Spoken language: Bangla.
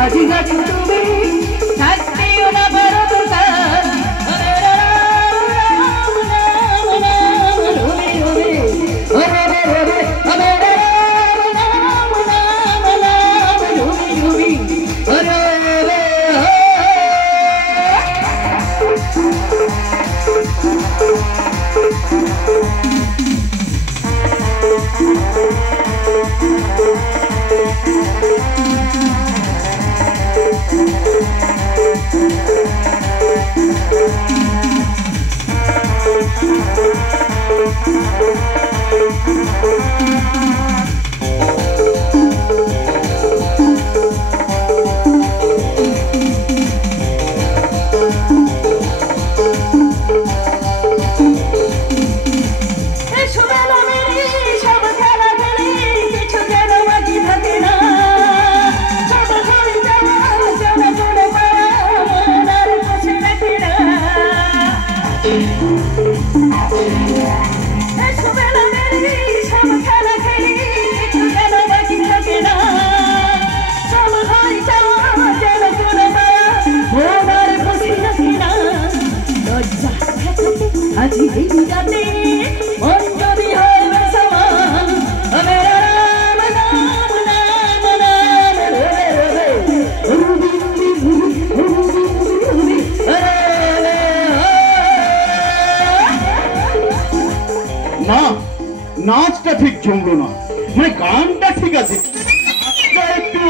আজি আজি তুমি থাকতেও না পারো দোকান আজি এই রাতে মন যদি হয় বেসামান মেরা নাম নাম নাম নাম রে রে না নাচটা ঠিক জমলো না মানে গানটা ঠিক আছে একটু